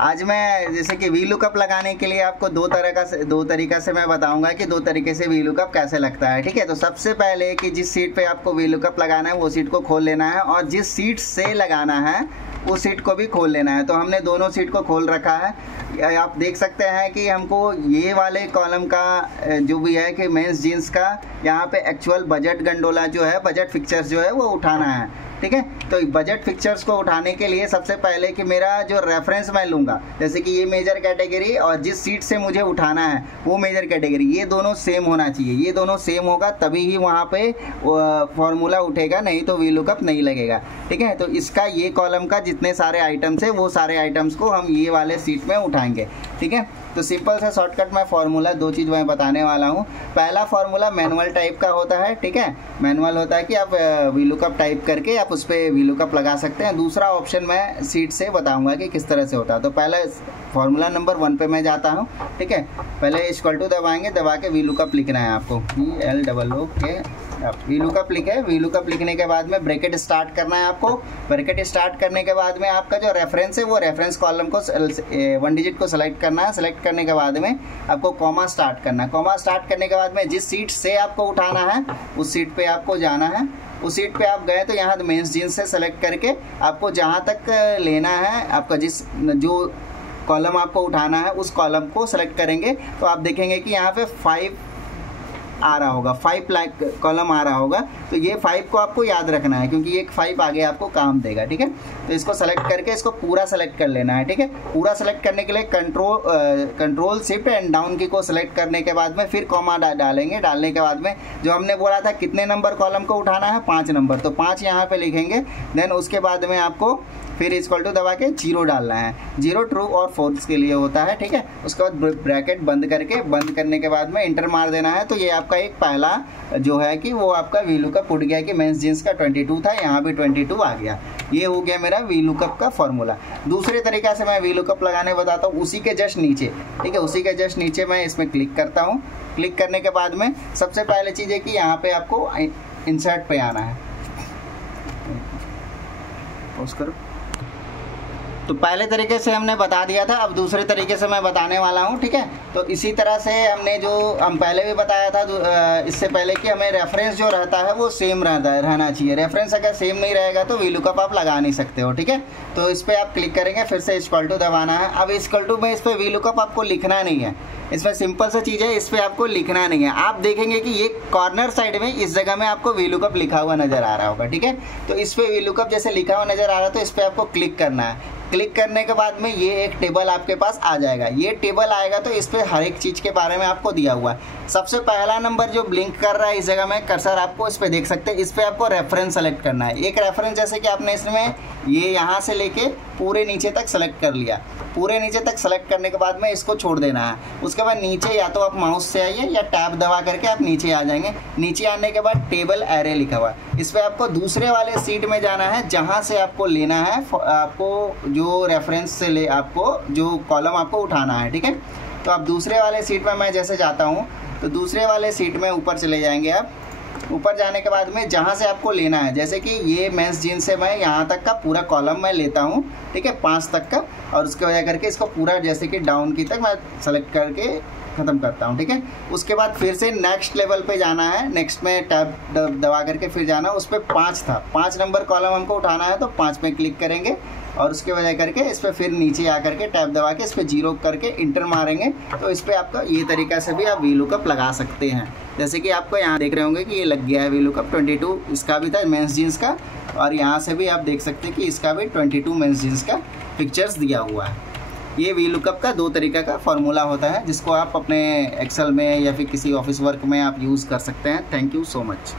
आज मैं जैसे कि वी लुकअप लगाने के लिए आपको दो तरीका से मैं बताऊंगा कि दो तरीके से वी लुकअप कैसे लगता है। ठीक है, तो सबसे पहले कि जिस सीट पे आपको वी लुकअप लगाना है वो सीट को खोल लेना है, और जिस सीट से लगाना है उस सीट को भी खोल लेना है। तो हमने दोनों सीट को खोल रखा है। आप देख सकते हैं कि हमको ये वाले कॉलम का जो भी है कि मेंस जीन्स का यहाँ पे एक्चुअल बजट गंडोला जो है, बजट फिक्चर्स जो है वो उठाना है। ठीक है, तो बजट फिक्चर्स को उठाने के लिए सबसे पहले कि मेरा जो रेफरेंस मैं लूँगा, जैसे कि ये मेजर कैटेगरी और जिस सीट से मुझे उठाना है वो मेजर कैटेगरी, ये दोनों सेम होना चाहिए। ये दोनों सेम होगा तभी ही वहाँ पे फॉर्मूला उठेगा, नहीं तो वी लुकअप नहीं लगेगा। ठीक है, तो इसका ये कॉलम का जितने सारे आइटम्स है वो सारे आइटम्स को हम ये वाले सीट में उठाएंगे। ठीक है, तो सिंपल सा शॉर्टकट में फार्मूला दो चीज़ मैं बताने वाला हूँ। पहला फार्मूला मैनुअल टाइप का होता है। ठीक है, मैनुअल होता है कि आप वी लुकअप टाइप करके आप उस पर वी लुकअप लगा सकते हैं। दूसरा ऑप्शन मैं सीट से बताऊंगा कि किस तरह से होता है। तो पहले फार्मूला नंबर 1 पे मैं जाता हूँ। ठीक है, पहले इक्वल टू दबाएंगे, दबा के वी लुकअप लिखना है आपको, ELOOK वी लुकअप लिखे। वी लुकअप लिखने के बाद में ब्रैकेट स्टार्ट करना है आपको। ब्रैकेट स्टार्ट करने के बाद में आपका जो रेफरेंस है वो रेफरेंस कॉलम को 1 डिजिट को सेलेक्ट करना है। सेलेक्ट करने के बाद में आपको कॉमा स्टार्ट करना है। कॉमा स्टार्ट करने के बाद में जिस सीट से आपको उठाना है उस सीट पे आपको जाना है। उस सीट पे आप गए तो यहाँ मेंस जीन्स से सेलेक्ट करके आपको जहाँ तक लेना है, आपका जो कॉलम आपको उठाना है उस कॉलम को सेलेक्ट करेंगे तो आप देखेंगे कि यहाँ पे 5 आ रहा होगा, 5 कॉलम आ रहा होगा। तो ये 5 को आपको याद रखना है क्योंकि ये 5 आगे आपको काम देगा। ठीक है, तो इसको सेलेक्ट करके इसको पूरा सेलेक्ट कर लेना है। ठीक है, पूरा सेलेक्ट करने के लिए कंट्रोल शिफ्ट एंड डाउन की को सेलेक्ट करने के बाद में फिर कॉमा डालेंगे। डालने के बाद में जो हमने बोला था कितने नंबर कॉलम को उठाना है, 5 नंबर, तो 5 यहाँ पे लिखेंगे। देन उसके बाद में आपको फिर इक्वल टू दबा के 0 डालना है। 0 ट्रू और फॉल्स के लिए होता है। ठीक है, उसके बाद ब्रैकेट बंद करने के बाद में इंटर मार देना है। तो ये आपका एक पहला जो है कि वो आपका वी लुकअप उठ गया कि मेंस जीन्स का 22 था, यहाँ भी 22 आ गया। ये हो गया मेरा वी लुकअप का फॉर्मूला। दूसरे तरीका से मैं वी लुकअप लगाने बताता हूँ, उसी के जस्ट नीचे। ठीक है, उसी के जस्ट नीचे मैं इसमें क्लिक करता हूँ। क्लिक करने के बाद में सबसे पहले चीज़ है कि यहाँ पे आपको इंसर्ट पे आना है। पॉज करो। तो पहले तरीके से हमने बता दिया था, अब दूसरे तरीके से मैं बताने वाला हूँ। ठीक है, तो इसी तरह से हमने जो हम पहले भी बताया था इससे पहले कि हमें रेफरेंस जो रहता है वो सेम रहना चाहिए। रेफरेंस अगर सेम नहीं रहेगा तो वी लुकअप आप लगा नहीं सकते हो। ठीक है, तो इस पर आप क्लिक करेंगे, फिर से इक्वल टू दबाना है। अब इक्वल टू में इस पर वी लुकअप आपको लिखना नहीं है, इसमें सिंपल सा चीज़ है, इस पर आपको लिखना नहीं है। आप देखेंगे कि ये कॉर्नर साइड में इस जगह में आपको वी लुकअप लिखा हुआ नजर आ रहा होगा। ठीक है, तो इस पर वी लुकअप जैसे लिखा हुआ नजर आ रहा है तो इस पर आपको क्लिक करना है। क्लिक करने के बाद में ये एक टेबल आपके पास आ जाएगा। ये टेबल आएगा तो इस पर हर एक चीज़ के बारे में आपको दिया हुआ है। सबसे पहला नंबर जो ब्लिंक कर रहा है इस जगह में कर्सर आपको इस पर देख सकते हैं, इस पर आपको रेफरेंस सेलेक्ट करना है। एक रेफरेंस जैसे कि आपने इसमें ये यहाँ से लेके पूरे नीचे तक सेलेक्ट कर लिया। पूरे नीचे तक सेलेक्ट करने के बाद में इसको छोड़ देना है। उसके बाद नीचे या तो आप माउस से आइए या टैब दबा करके आप नीचे आ जाएंगे। नीचे आने के बाद टेबल एरे लिखा हुआ है, इस पर आपको दूसरे वाले सीट में जाना है जहाँ से आपको लेना है, आपको जो रेफरेंस से आपको जो कॉलम आपको उठाना है। ठीक है, तो आप दूसरे वाले सीट में मैं जैसे जाता हूँ तो दूसरे वाले सीट में ऊपर चले जाएंगे आप। ऊपर जाने के बाद में जहाँ से आपको लेना है, जैसे कि ये मेंस जीन्स से मैं यहाँ तक का पूरा कॉलम मैं लेता हूँ। ठीक है, 5 तक का, और उसके वजह करके इसको पूरा जैसे कि डाउन की तक मैं सेलेक्ट करके ख़त्म करता हूँ। ठीक है, उसके बाद फिर से नेक्स्ट लेवल पे जाना है। नेक्स्ट में टैब दबा करके फिर जाना, उस पर 5 था, 5 नंबर कॉलम हमको उठाना है तो 5 पे क्लिक करेंगे और उसके वजह करके इस पर फिर नीचे आ करके टैब दबा के इस पर 0 करके इंटर मारेंगे। तो इस पर आपका ये तरीका से भी आप वी लुकअप लगा सकते हैं। जैसे कि आपको यहाँ देख रहे होंगे कि ये लग गया है वी लुकअप। 22 इसका भी था मेंस जीन्स का, और यहाँ से भी आप देख सकते हैं कि इसका भी 22 मेंस जीन्स का पिक्चर्स दिया हुआ है। ये वी लुकअप का 2 तरीका का फॉर्मूला होता है जिसको आप अपने एक्सेल में या फिर किसी ऑफिस वर्क में आप यूज़ कर सकते हैं। Thank you so much.